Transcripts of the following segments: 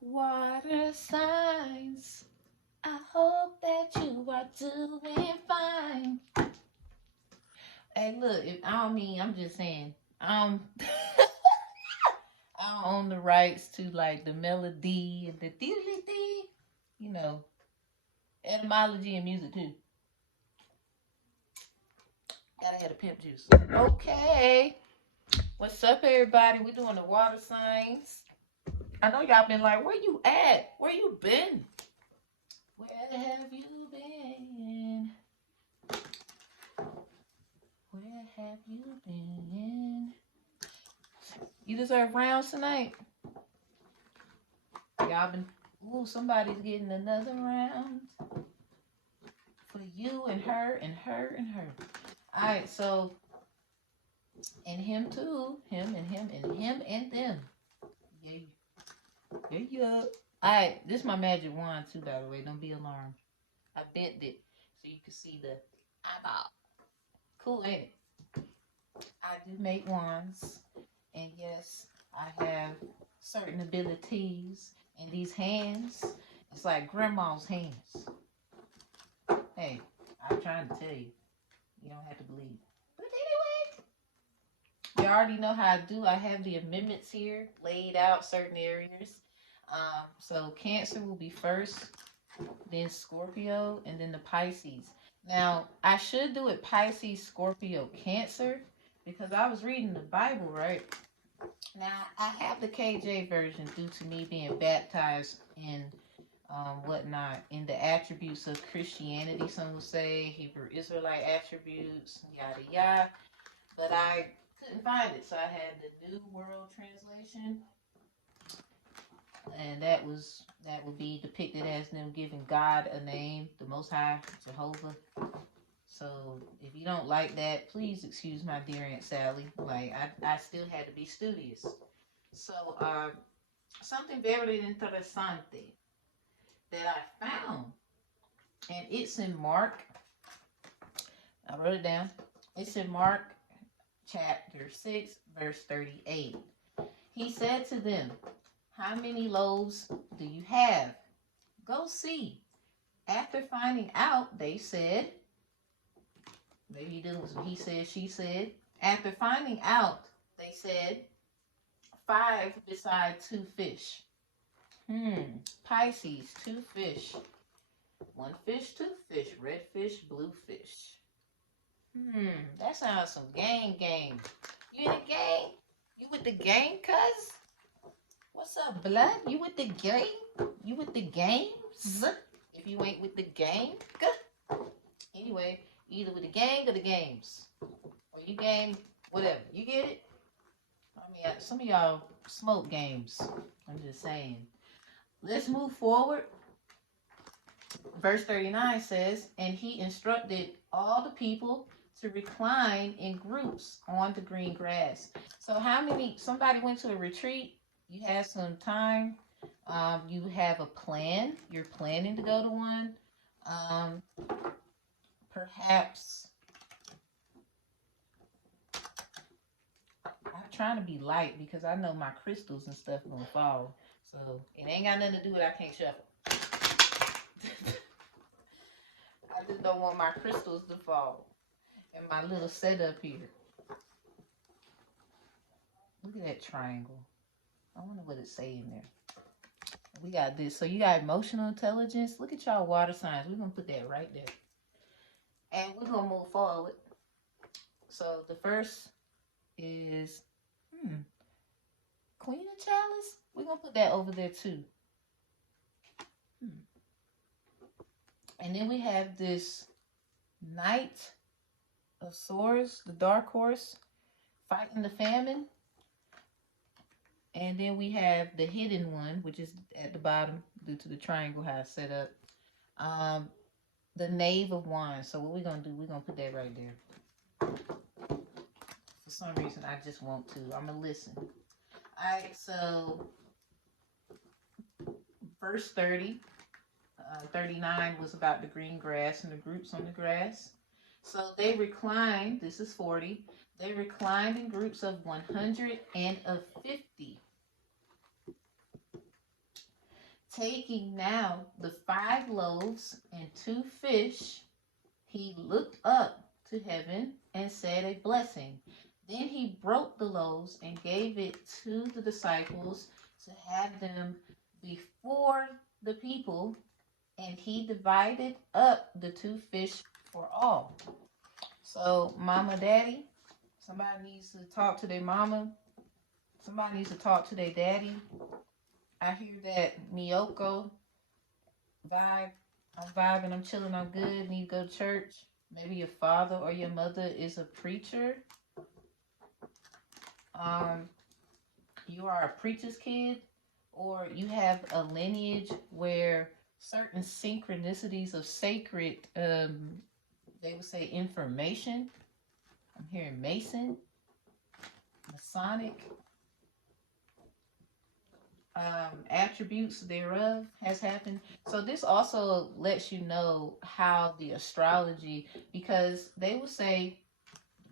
Water signs. I hope that you are doing fine. Hey, look, if I don't mean, I'm just saying, I don't own the rights to like the melody and the dee, you know, etymology and music too. Gotta have the pimp juice. Okay. What's up, everybody? We doing the water signs. I know y'all been like, where you at? Where you been? Where have you been? Where have you been? You deserve rounds tonight. Y'all been, ooh, somebody's getting another round for you and her and her and her. All right, so, and him too. Him and him and him and them. Yeah. Yeah. All right, this is my magic wand too, by the way. Don't be alarmed. I bent it so you can see the eyeball. Cool, ain't it? I do make wands. And yes, I have certain abilities. And these hands, it's like grandma's hands. Hey, I'm trying to tell you. You don't have to believe. But anyway, you already know how I do. I have the amendments here laid out, certain areas. So Cancer will be first, then Scorpio, and then the Pisces. Now, I should do it Pisces, Scorpio, Cancer, because I was reading the Bible, right? Now, I have the KJ version due to me being baptized in whatnot, in the attributes of Christianity, some will say, Hebrew Israelite attributes, yada yada. But I couldn't find it, so I had the New World Translation. And that would be depicted as them giving God a name, the Most High, Jehovah. So if you don't like that, please excuse my dear Aunt Sally. Like I still had to be studious. So something very interesante that I found, and it's in Mark. I wrote it down. It's in Mark chapter 6, verse 38. He said to them, "How many loaves do you have? Go see." After finding out, they said, maybe he didn't, he said, she said. After finding out, they said, 5 beside 2 fish. Pisces, 2 fish. 1 fish, 2 fish. Red fish, blue fish. That sounds some gang. You in the gang? You with the gang, cuz? What's up, blood? You with the gang? You with the games? If you ain't with the gang. Anyway, either with the gang or the games. Or you game, whatever. You get it? I mean, some of y'all smoke games. I'm just saying. Let's move forward. Verse 39 says, "And he instructed all the people to recline in groups on the green grass." So how many, somebody went to a retreat, you had some time, you have a plan, you're planning to go to one, perhaps, I'm trying to be light because I know my crystals and stuff gonna fall, so it ain't got nothing to do with I can't shuffle. I just don't want my crystals to fall. And my little setup here. Look at that triangle. I wonder what it's saying there. We got this. So you got emotional intelligence. Look at y'all water signs. We're going to put that right there. And we're going to move forward. So the first is Queen of Chalice. We're going to put that over there too. And then we have this Knight of Swords, the Dark Horse, fighting the famine. And then we have the hidden one, which is at the bottom due to the triangle how it's set up. The Knave of Wands. So what we're going to do, we're going to put that right there. For some reason, I just want to. I'm going to listen. All right, so verse 30. 39 was about the green grass and the groups on the grass. So they reclined, this is 40, they reclined in groups of 100 and of 50. taking now the 5 loaves and 2 fish, he looked up to heaven and said a blessing. Then he broke the loaves and gave it to the disciples to have them before the people, and he divided up the 2 fish for all. So, mama, daddy, somebody needs to talk to their mama. Somebody needs to talk to their daddy. I hear that Miyoko vibe. I'm vibing, I'm chilling, I'm good. Need to go to church. Maybe your father or your mother is a preacher. You are a preacher's kid, or you have a lineage where certain synchronicities of sacred, they would say information. I'm hearing Mason, Masonic, attributes thereof has happened. So this also lets you know how the astrology, because they will say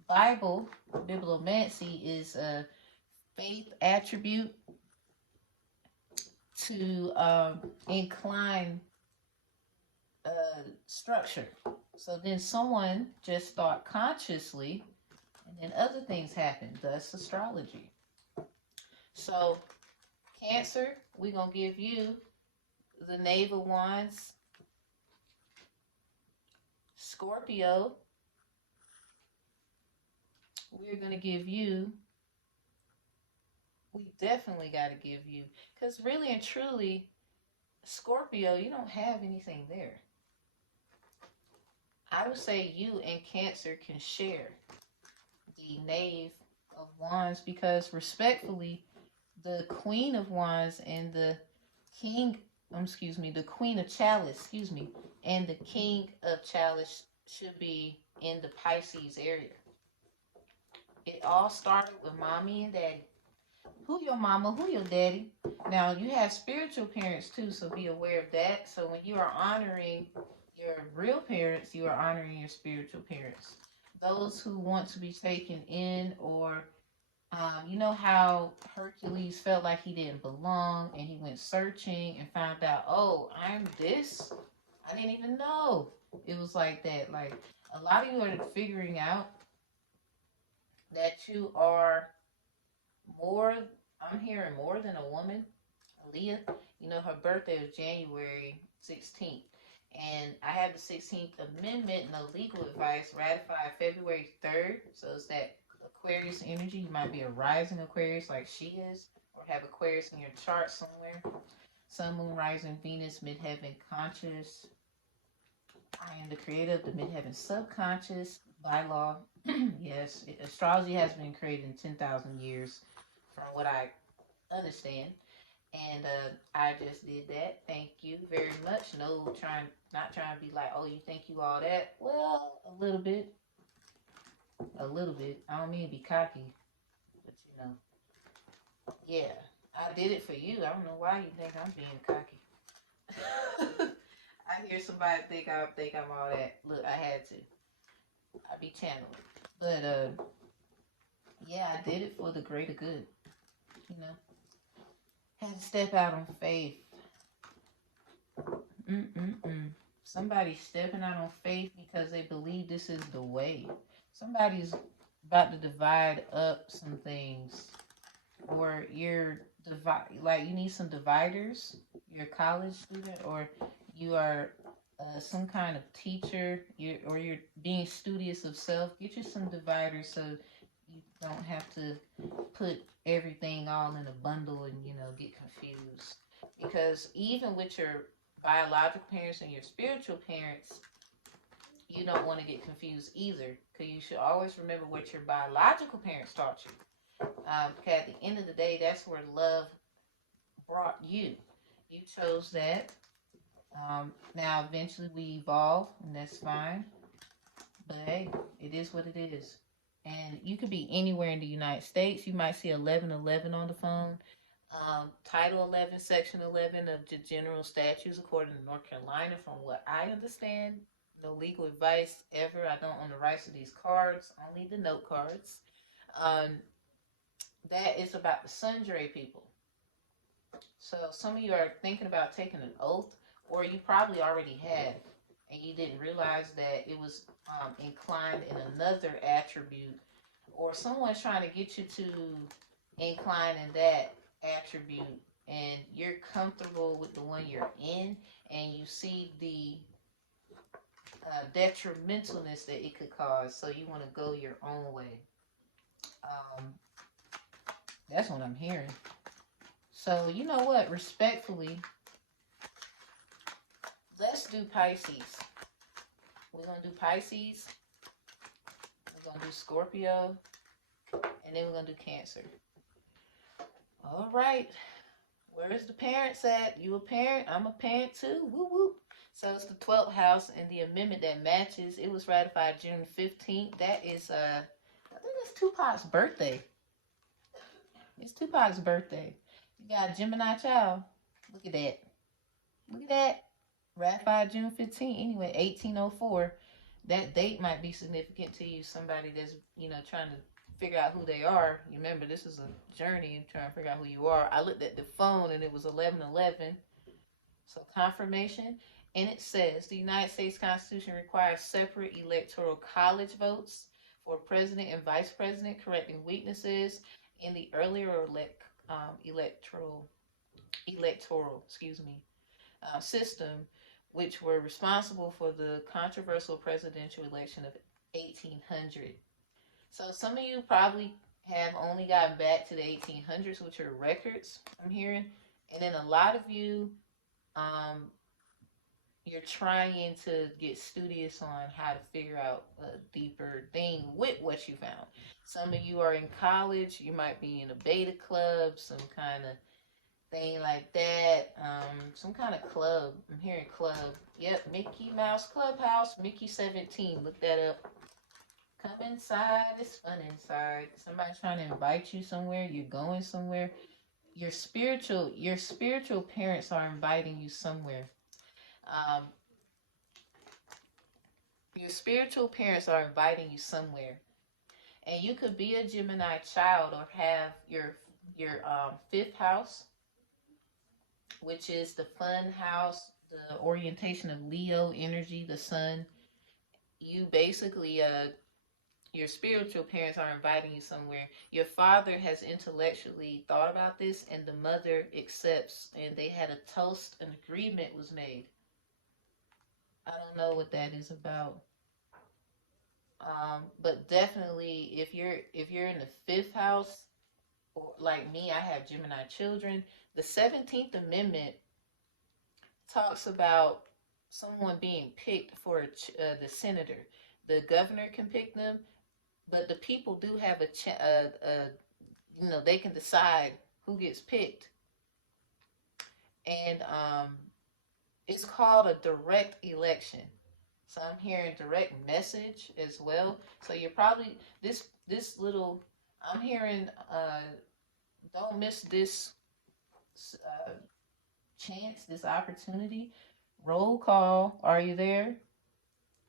Bible, bibliomancy is a faith attribute to incline structure. So then someone just thought consciously, and then other things happen, thus astrology. So Cancer, we're going to give you the Knave of Wands. Scorpio, we're going to give you, we definitely got to give you, because really and truly, Scorpio, you don't have anything there. I would say you and Cancer can share the Knave of Wands, because respectfully, the Queen of Wands and the the Queen of Chalice, and the King of Chalice should be in the Pisces area. It all started with mommy and daddy. Who your mama, who your daddy? Now, you have spiritual parents too, so be aware of that. So when you are honoring your real parents, you are honoring your spiritual parents. Those who want to be taken in, or you know how Hercules felt like he didn't belong and he went searching and found out, oh, I'm this? I didn't even know. It was like that. Like, a lot of you are figuring out that you are more, I'm hearing more than a woman. Aaliyah, you know, her birthday was January 16th. And I have the 16th Amendment, no legal advice, ratified February 3rd. So it's that Aquarius energy. You might be a rising Aquarius like she is, or have Aquarius in your chart somewhere. Sun, Moon, Rising, Venus, Midheaven, Conscious. I am the creator of the Midheaven Subconscious by law. Yes, astrology has been created in 10,000 years, from what I understand. And I just did that. Thank you very much. No, not trying to be like, oh, you think you all that? Well, a little bit. A little bit. I don't mean to be cocky, but you know, yeah, I did it for you. I don't know why you think I'm being cocky. I hear somebody think I'm all that. Look, I had to. I be channeling, but yeah, I did it for the greater good. You know, had to step out on faith. Somebody's stepping out on faith because they believe this is the way. Somebody's about to divide up some things, or you're like you need some dividers. You're a college student, or you are some kind of teacher, or you're being studious of self. Get you some dividers so you don't have to put everything all in a bundle and get confused. Because even with your biological parents and your spiritual parents, you don't want to get confused either, because you should always remember what your biological parents taught you. Because at the end of the day, that's where love brought you. You chose that. Now, eventually we evolve, and that's fine. But hey, it is what it is. And you could be anywhere in the United States. You might see 1111 on the phone. Title 11, Section 11 of the General Statutes, according to North Carolina, from what I understand. No legal advice ever. I don't own the rights to these cards, only the note cards. That is about the Sundre people. So some of you are thinking about taking an oath, or you probably already have, and you didn't realize that it was inclined in another attribute, or someone's trying to get you to incline in that attribute, and you're comfortable with the one you're in, and you see the detrimentalness that it could cause, so you want to go your own way. Um, that's what I'm hearing. So, you know what? Respectfully, let's do Pisces. We're going to do Pisces. We're going to do Scorpio. And then we're going to do Cancer. All right. Where's the parents at? You a parent? I'm a parent too. Woo woo. So it's the 12th house, and the amendment that matches, it was ratified June 15th. That is, I think it's Tupac's birthday. It's Tupac's birthday. You got a Gemini child. Look at that. Look at that. Ratified June 15th. Anyway, 1804. That date might be significant to you. Somebody that's, trying to figure out who they are. You remember, this is a journey trying to figure out who you are. I looked at the phone and it was 1111. So confirmation. And it says the United States Constitution requires separate electoral college votes for president and vice president, correcting weaknesses in the earlier electoral system, which were responsible for the controversial presidential election of 1800. So some of you probably have only gotten back to the 1800s with your records, I'm hearing. And then a lot of you, you're trying to get studious on how to figure out a deeper thing with what you found. Some of you are in college. You might be in a beta club, some kind of thing like that. Some kind of club. I'm hearing club. Yep, Mickey Mouse Clubhouse, Mickey 17. Look that up. Come inside. It's fun inside. Somebody's trying to invite you somewhere. You're going somewhere. Your spiritual parents are inviting you somewhere. Your spiritual parents are inviting you somewhere, and you could be a Gemini child or have your fifth house, which is the fun house, the orientation of Leo energy, the sun. You basically your spiritual parents are inviting you somewhere. Your father has intellectually thought about this, and the mother accepts, and they had a toast, an agreement was made. I don't know what that is about. But definitely, if you're in the fifth house, or like me, I have Gemini children. The 17th Amendment talks about someone being picked for the senator. The governor can pick them, but the people do have they can decide who gets picked, and it's called a direct election. So I'm hearing direct message as well. So you're probably this little. I'm hearing. Don't miss this chance, this opportunity. Roll call. Are you there?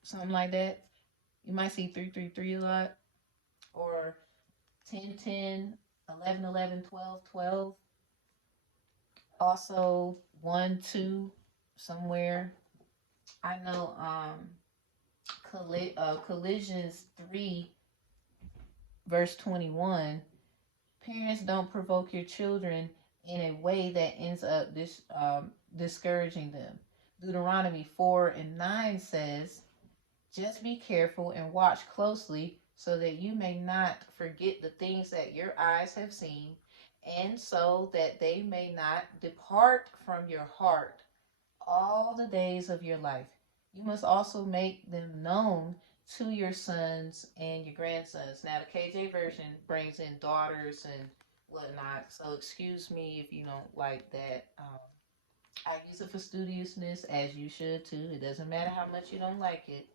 Something like that. You might see 333 a lot, or 10 10, 11 11, 12 12. Also 1 2 somewhere. I know Collisions 3 verse 21. Parents, don't provoke your children in a way that ends up discouraging them. Deuteronomy 4 and 9 says, just be careful and watch closely so that you may not forget the things that your eyes have seen, and so that they may not depart from your heart all the days of your life. You must also make them known to your sons and your grandsons. Now, the KJ version brings in daughters and whatnot, so excuse me if you don't like that. I use it for studiousness, as you should too. It doesn't matter how much you don't like it.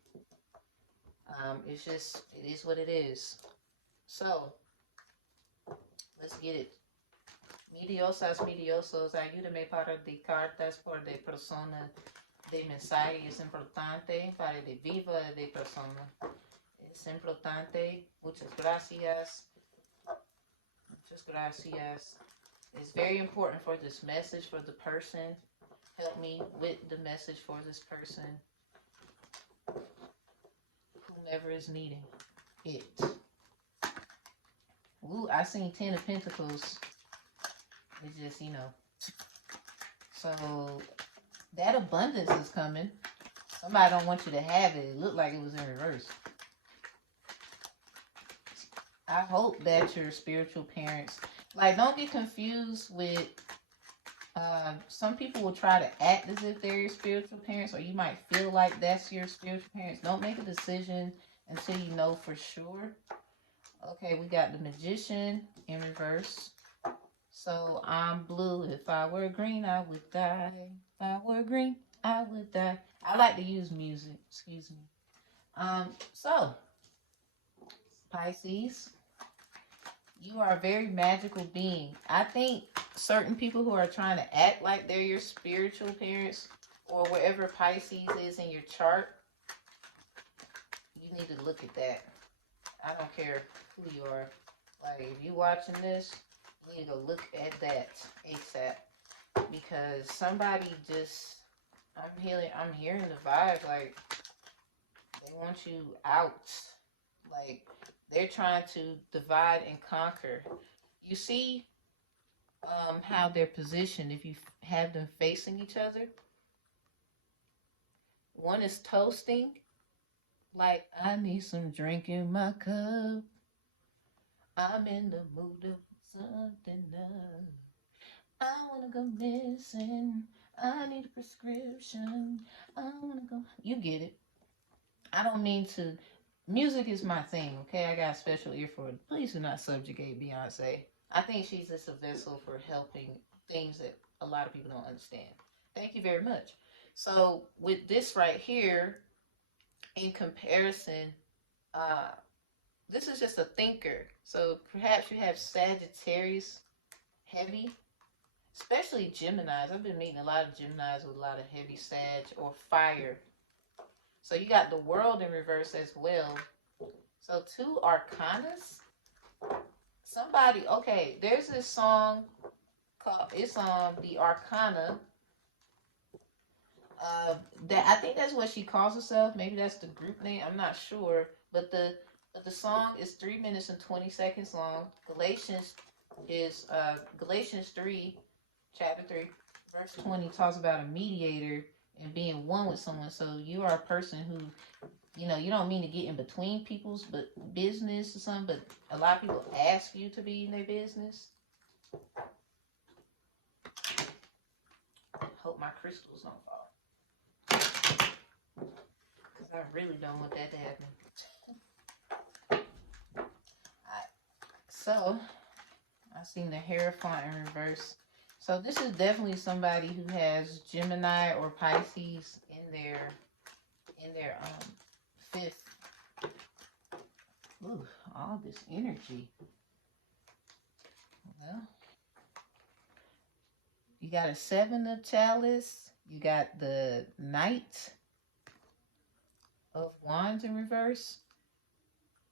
It's just, it is what it is. So, let's get it. Mediosas, mediosos, ayúdame para de cartas por de persona de mensaje. Es importante para de viva de persona. Es importante. Muchas gracias. Muchas gracias. It's very important for this message for the person. Help me with the message for this person. Whomever is needing it. Ooh, I seen 10 of Pentacles. It's just, So that abundance is coming. Somebody don't want you to have it. It looked like it was in reverse. I hope that your spiritual parents, like, don't get confused with, some people will try to act as if they're your spiritual parents, or you might feel like that's your spiritual parents. Don't make a decision until you know for sure. Okay, we got the Magician in reverse. So I'm blue. If I were green, I would die. If I were green, I would die. I like to use music. Excuse me. So Pisces, you are a very magical being. I think certain people who are trying to act like they're your spiritual parents, or wherever Pisces is in your chart, you need to look at that. I don't care who you are. Like, if you watching this, you need to look at that ASAP. Because somebody just, I'm hearing the vibe, like, they want you out. Like, they're trying to divide and conquer. You see how they're positioned if you have them facing each other? One is toasting, like, I need some drink in my cup. I'm in the mood of something up. I wanna go missing. I need a prescription. I wanna go. You get it. I don't mean to. Music is my thing, okay? I got a special ear for it. Please do not subjugate Beyonce. I think she's just a vessel for helping things that a lot of people don't understand. Thank you very much. So with this right here, in comparison, this is just a thinker. So perhaps you have Sagittarius heavy, especially Geminis. I've been meeting a lot of Geminis with a lot of heavy Sag or fire. So you got the World in reverse as well. So 2 arcanas. Somebody, okay, there's this song called, it's the Arcana. That, I think that's what she calls herself. Maybe that's the group name. I'm not sure. But the song is 3 minutes and 20 seconds long. Galatians 3, chapter 3, verse 20 talks about a mediator and being one with someone. So you are a person who, you don't mean to get in between people's business or something, but a lot of people ask you to be in their business. Hope my crystals don't fall, because I really don't want that to happen. Alright, so I seen the Hierophant in reverse. So this is definitely somebody who has Gemini or Pisces in their 5th. Ooh, all this energy. Well, you got a 7 of Chalice. You got the Knight of Wands in reverse.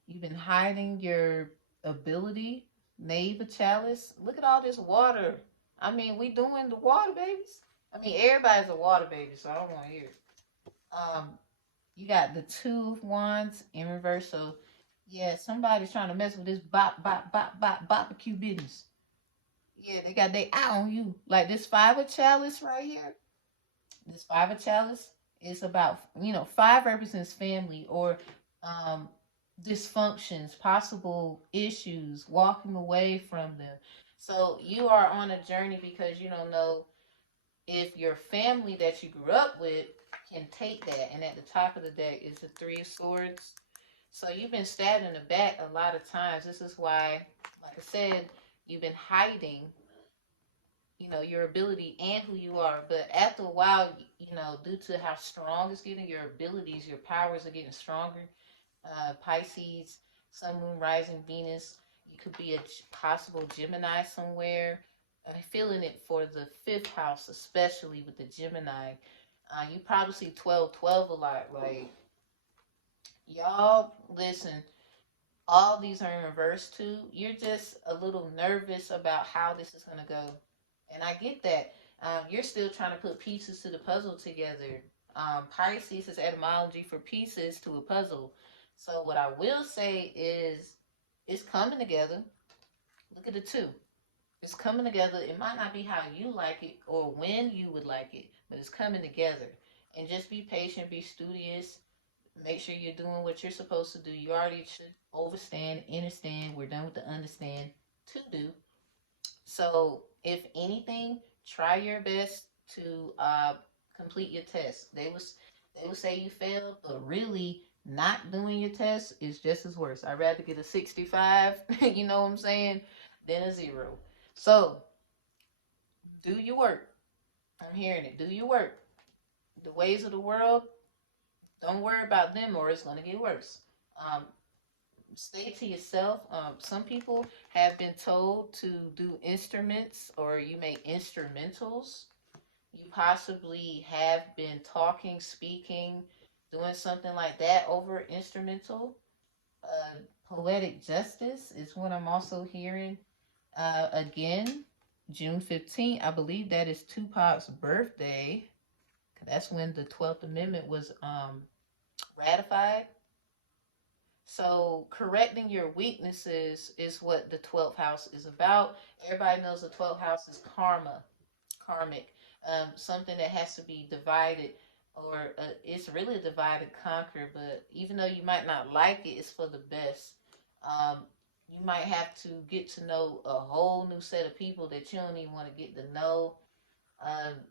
You've been hiding your ability. Knave of Chalice. Look at all this water. I mean, we doing the water babies. I mean, everybody's a water baby, so I don't want to hear it. You got the 2 of Wands in reverse. So, yeah, somebody's trying to mess with this barbecue business. Yeah, they got their eye on you. Like this 5 of Chalice right here. This 5 of Chalice is about, 5 represents family or dysfunctions, possible issues, walking away from them. So you are on a journey because you don't know if your family that you grew up with can take that. And at the top of the deck is the 3 of Swords. So you've been stabbed in the back a lot of times. This is why, like I said, you've been hiding, your ability and who you are. But after a while, due to how strong it's getting, your abilities, your powers are getting stronger. Pisces, Sun, Moon, Rising, Venus. You could be a possible Gemini somewhere. I'm feeling it for the 5th house, especially with the Gemini. You probably see 12-12 a lot. Like, y'all, listen. All these are in reverse too. You're just a little nervous about how this is going to go. And I get that. You're still trying to put pieces to the puzzle together. Pisces is etymology for pieces to a puzzle. So what I will say is it's coming together. Look at the two. It's coming together. It might not be how you like it or when you would like it, but it's coming together. And just be patient, be studious, make sure you're doing what you're supposed to do. You already should overstand, understand. We're done with the understand to do. So, if anything, try your best to complete your test. They will say you failed, but really not doing your test is just as worse. I'd rather get a 65, you know what I'm saying, than a 0. So, do your work. I'm hearing it. Do your work. The ways of the world, don't worry about them or it's going to get worse. Um, Stay to yourself. Some people have been told to do instruments or you make instrumentals. You possibly have been talking, speaking, doing something like that over instrumental. Poetic justice is what I'm also hearing. Again, June 15th, I believe that is Tupac's birthday. That's when the 12th Amendment was ratified. So correcting your weaknesses is what the 12th house is about. Everybody knows the 12th house is karma, karmic, something that has to be divided, or it's really divide and conquer. But even though you might not like it, it's for the best. Um, you might have to get to know a whole new set of people that you don't even want to get to know.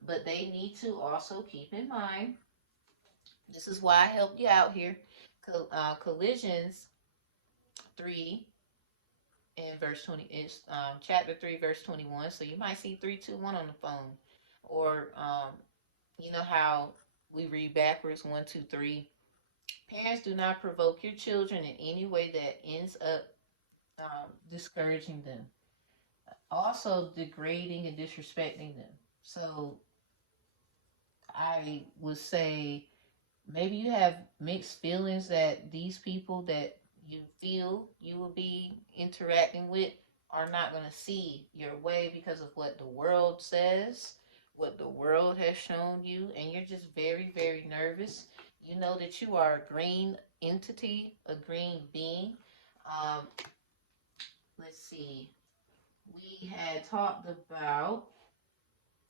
But they need to also keep in mind. This is why I help you out here. Collisions 3 in verse 20 is chapter 3 verse 21, so you might see 321 on the phone, or you know how we read backwards 1 2 3. Parents, do not provoke your children in any way that ends up discouraging them, also degrading and disrespecting them. So I would say maybe you have mixed feelings that these people that you feel you will be interacting with are not going to see your way because of what the world says, what the world has shown you, and you're just very, very nervous. You know that you are a green entity, a green being. Um, let's see. We had talked about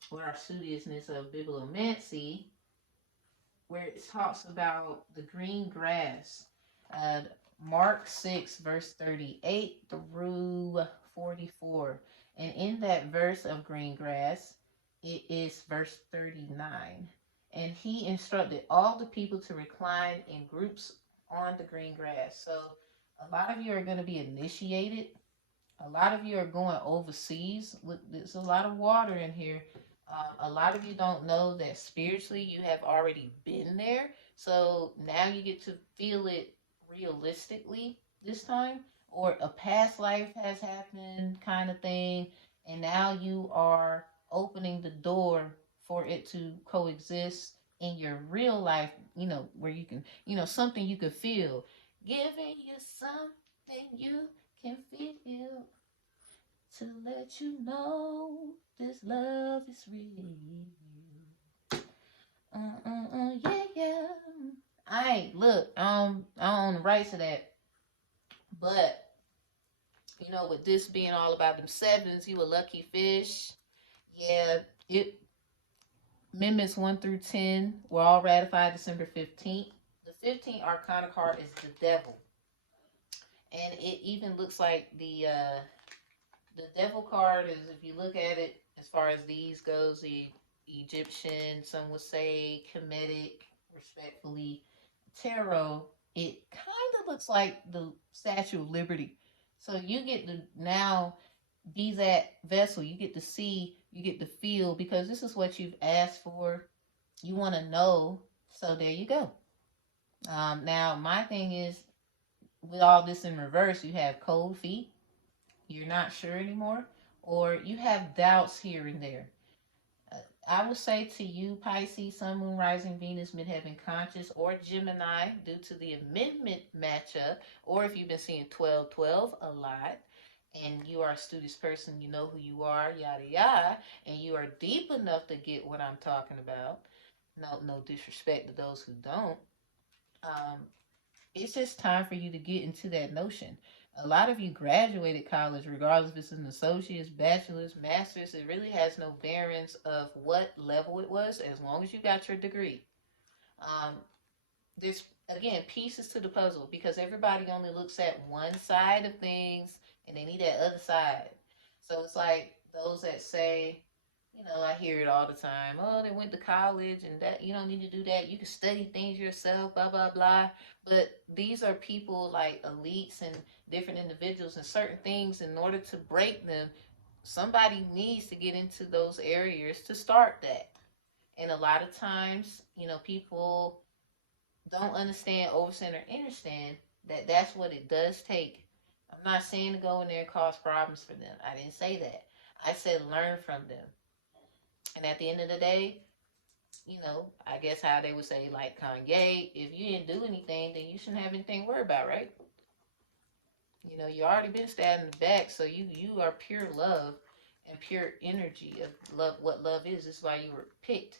what our studiousness of bibliomancy, where it talks about the green grass. Uh, Mark 6, verse 38 through 44. And in that verse of green grass, it is verse 39. And he instructed all the people to recline in groups on the green grass. So a lot of you are going to be initiated. A lot of you are going overseas. There's a lot of water in here. A lot of you don't know that spiritually you have already been there. So now you get to feel it realistically this time, or a past life has happened kind of thing. And now you are opening the door for it to coexist in your real life, where you can, something you can feel. Giving you something you can feel to let you know this love is real. Yeah, yeah. Look, I own the rights to that. But, with this being all about them sevens, you a lucky fish. Yeah, Amendments 1 through 10 were all ratified December 15th. The 15th Arcana card is the devil. And it even looks like the devil card is, if you look at it, as far as these goes, the Egyptian, some would say Kemetic, respectfully, tarot, it kind of looks like the Statue of Liberty. So you get to now be that vessel. You get to see, you get to feel, because this is what you've asked for. You want to know. So there you go. Now, my thing is, with all this in reverse, you have cold feet. You're not sure anymore, or you have doubts here and there. I would say to you, Pisces, Sun, Moon, Rising, Venus, Midheaven, Conscious, or Gemini, due to the amendment matchup, or if you've been seeing 12-12 a lot, and you are a studious person, you know who you are, yada yada, and you are deep enough to get what I'm talking about. No disrespect to those who don't. Um, it's just time for you to get into that notion. A lot of you graduated college, regardless if it's an associate's, bachelor's, master's. It really has no bearings of what level it was, as long as you got your degree. Um, there's again pieces to the puzzle because everybody only looks at one side of things and they need that other side. So it's like those that say, I hear it all the time. Oh, they went to college and that you don't need to do that. You can study things yourself, blah blah blah. But these are people like elites and different individuals and certain things in order to break them, somebody needs to get into those areas to start that. And a lot of times, people don't understand, overstand, or understand that that's what it does take. I'm not saying to go in there and cause problems for them. I didn't say that. I said learn from them. And at the end of the day, I guess how they would say, like Kanye, if you didn't do anything, then you shouldn't have anything to worry about, right? You already been stabbed in the back, so you are pure love and pure energy of love. What love is. This is why you were picked.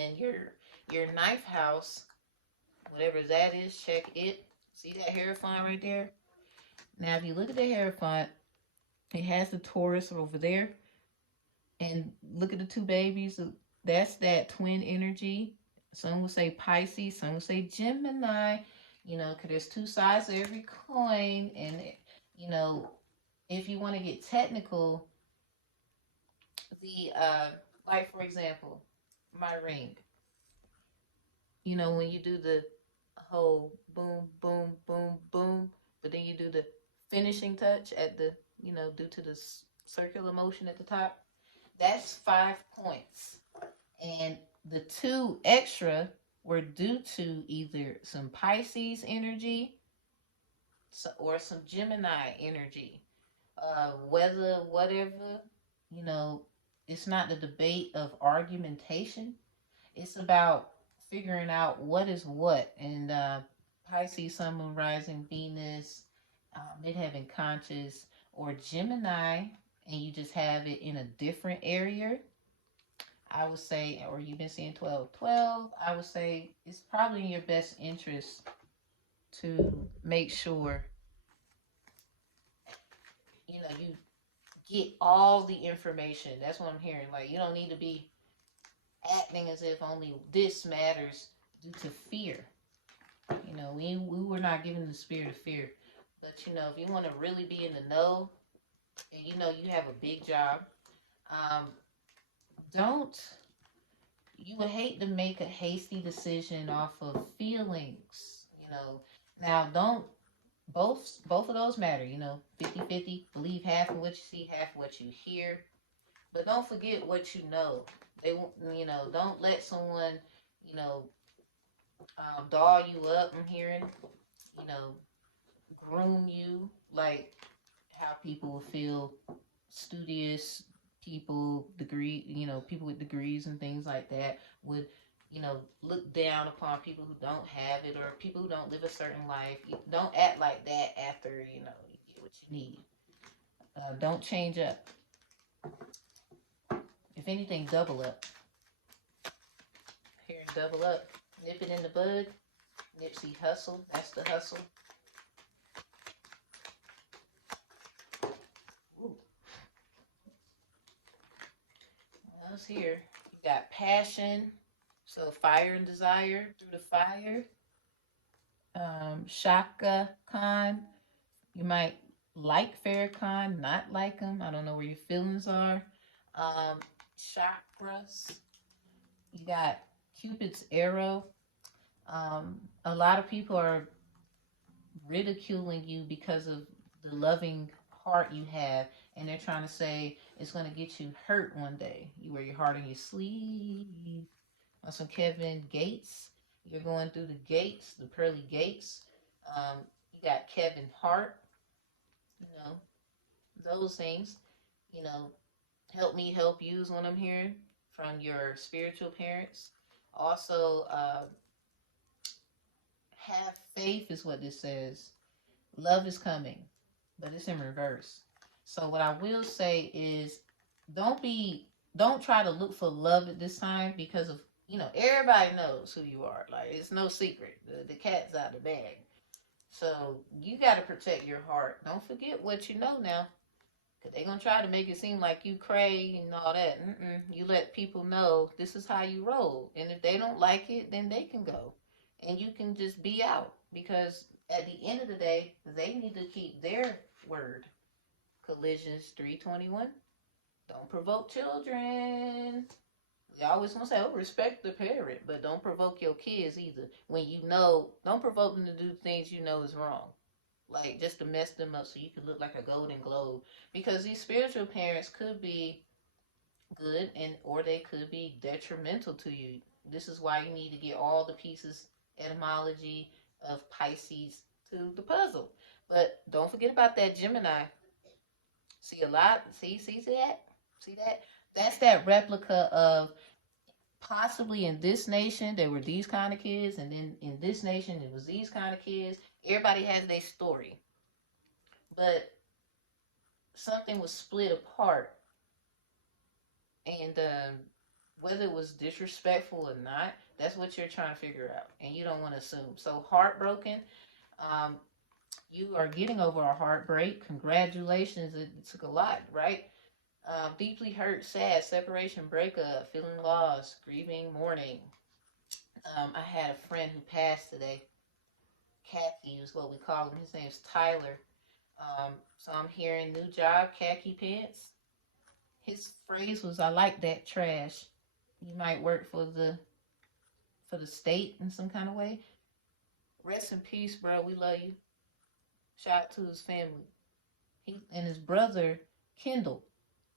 And your ninth house, whatever that is, check it. See that Hierophant right there? Now, if you look at the Hierophant, it has the Taurus over there. And look at the two babies. That's that twin energy. Some would say Pisces, some would say Gemini. Because there's two sides to every coin. And, if you want to get technical, like, for example, my ring. When you do the whole boom, boom, boom, boom, but then you do the finishing touch at the, due to the circular motion at the top, that's 5 points. And the two extra were due to either some Pisces energy or some Gemini energy. Whatever, it's not the debate of argumentation. It's about figuring out what is what. And Pisces, Sun, Moon, Rising, Venus, Midheaven, Conscious, or Gemini, and you just have it in a different area, I would say, or you've been seeing 12-12, I would say it's probably in your best interest to make sure, you get all the information. That's what I'm hearing. Like, you don't need to be acting as if only this matters due to fear. We were not given the spirit of fear. But, if you want to really be in the know, and you have a big job, you would hate to make a hasty decision off of feelings. Now don't, both of those matter, 50-50, believe half of what you see, half of what you hear. But don't forget what you know. Don't let someone, doll you up. I'm hearing, groom you, like how people feel studious people, people with degrees and things like that would, look down upon people who don't have it or people who don't live a certain life. Don't act like that after, you get what you need. Don't change up. If anything, double up. Here, double up. Nip it in the bud. Nipsey hustle. That's the hustle. Ooh. What else here? You got passion. So fire and desire through the fire. Shaka Khan. You might like Farrakhan, not like him. I don't know where your feelings are. Chakras. You got Cupid's arrow. A lot of people are ridiculing you because of the loving heart you have, and they're trying to say it's going to get you hurt one day. You wear your heart on your sleeve. Also, Kevin Gates. You're going through the gates, the pearly gates. You got Kevin Hart. Those things. Help me help you is what I'm hearing from your spiritual parents. Also, have faith is what this says. Love is coming, but it's in reverse. So what I will say is, don't try to look for love at this time, because of, everybody knows who you are. Like, it's no secret. The cat's out of the bag. So you got to protect your heart. Don't forget what you know now. Because they're going to try to make it seem like you cray and all that. You let people know this is how you roll. And if they don't like it, then they can go. And you can just be out. Because at the end of the day, they need to keep their word. Collisions 321. Don't provoke children. We always want to say, oh, respect the parent. But don't provoke your kids either. When you know, don't provoke them to do things you know is wrong. Like, just to mess them up so you can look like a golden globe. Because these spiritual parents could be good, and or they could be detrimental to you. This is why you need to get all the pieces, etymology of Pisces to the puzzle. But don't forget about that Gemini. See a lot. See that? See that? That's that replica of, possibly in this nation there were these kind of kids, and then in this nation it was these kind of kids. Everybody has their story, but something was split apart, and whether it was disrespectful or not, that's what you're trying to figure out, and you don't want to assume. So heartbroken, you are getting over a heartbreak. Congratulations, it took a lot, right? Deeply hurt, sad, separation, breakup, feeling lost, grieving, mourning. I had a friend who passed today. Khaki is what we call him. His name's Tyler. So I'm hearing new job, khaki pants. His phrase was, "I like that trash." You might work for the state in some kind of way. Rest in peace, bro. We love you. Shout out to his family. He and his brother Kendall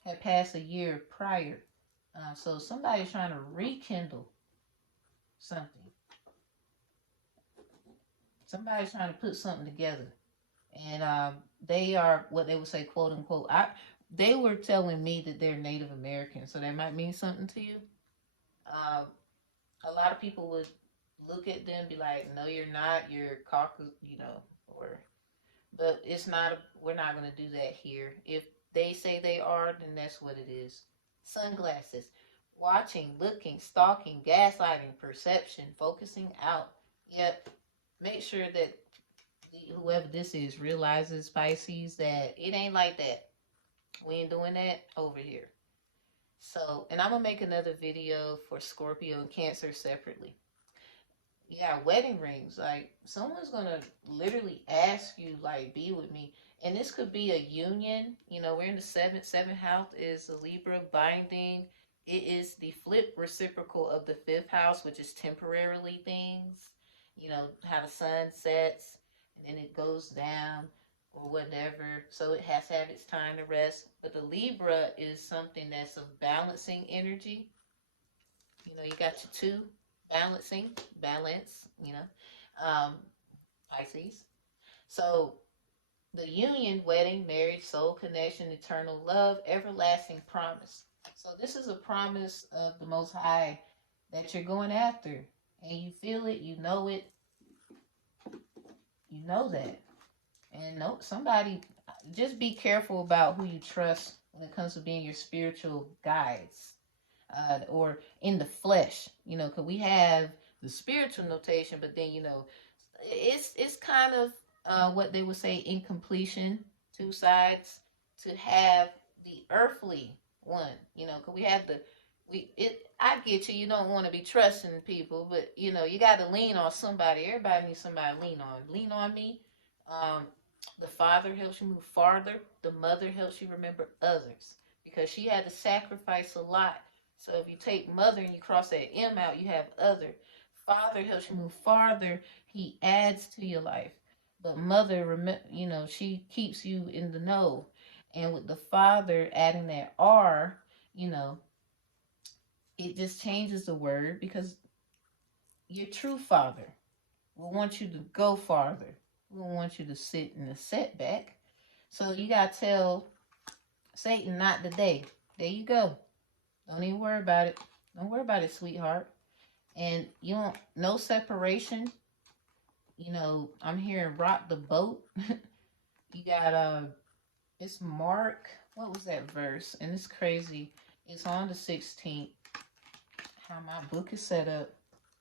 had passed a year prior. So somebody's trying to rekindle something. Somebody's trying to put something together. And they are what they would say, quote unquote. They were telling me that they're Native American, so that might mean something to you. A lot of people would look at them and be like, "No, you're not. You're Caucasus, or." But it's not. We're not going to do that here. If they say they are, then that's what it is. Sunglasses, watching, looking, stalking, gaslighting, perception, focusing out. Yep. Make sure that whoever this is realizes, Pisces, that it ain't like that. We ain't doing that over here. So, and I'm going to make another video for Scorpio and Cancer separately. Yeah, wedding rings. Like, someone's going to literally ask you, like, be with me. And this could be a union. We're in the seventh house is a Libra binding. It is the flip reciprocal of the fifth house, which is temporarily things. How the sun sets and then it goes down or whatever. So it has to have its time to rest. But the Libra is something that's of balancing energy. You got your two balancing, balance, Pisces. So the union, wedding, marriage, soul connection, eternal love, everlasting promise. So this is a promise of the Most High that you're going after. And you feel it, you know it. You know that. And somebody, just be careful about who you trust when it comes to being your spiritual guides. Or in the flesh, because we have the spiritual notation, but then, it's kind of what they would say incompletion, two sides, to have the earthly one, because we have I get you don't want to be trusting people, but you got to lean on somebody. Everybody needs somebody to lean on me. The father helps you move farther. The mother helps you remember others, because she had to sacrifice a lot. So if you take mother and you cross that M out, you have other. Father helps you move farther. He adds to your life. But mother, she keeps you in the know. And with the father adding that R, it just changes the word, because your true father will want you to go farther. Will want you to sit in the setback. So you got to tell Satan, not today. There you go. Don't even worry about it. Don't worry about it, sweetheart. And you don't, no separation. You know, I'm hearing rock the boat. You got it's Mark. What was that verse? And it's crazy. It's on the 16th. How my book is set up.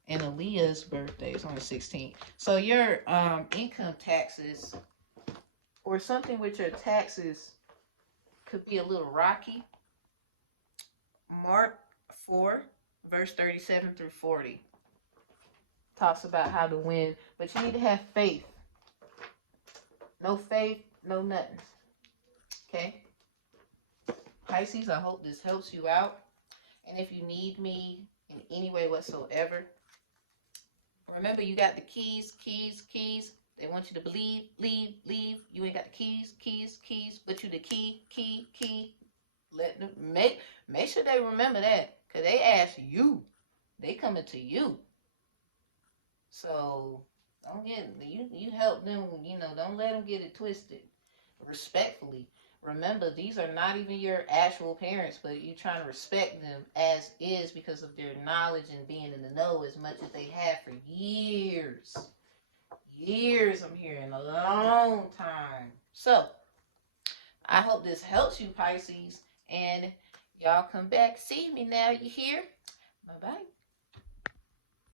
And Aaliyah's birthday is on the 16th. So your income taxes or something with your taxes could be a little rocky. Mark 4, verse 37 through 40 talks about how to win, but you need to have faith. No faith, no nothing. Okay? Pisces, I hope this helps you out. And if you need me in any way whatsoever, remember you got the keys. They want you to believe. You ain't got the keys, but you the key. Let them make sure they remember that, because they ask you. They coming to you. So don't get you help them, don't let them get it twisted. Respectfully. Remember, these are not even your actual parents, but you're trying to respect them as is because of their knowledge and being in the know as much as they have for years. Years, I'm hearing, a long time. So, I hope this helps you, Pisces, and y'all come back. See me now, you hear? Bye-bye.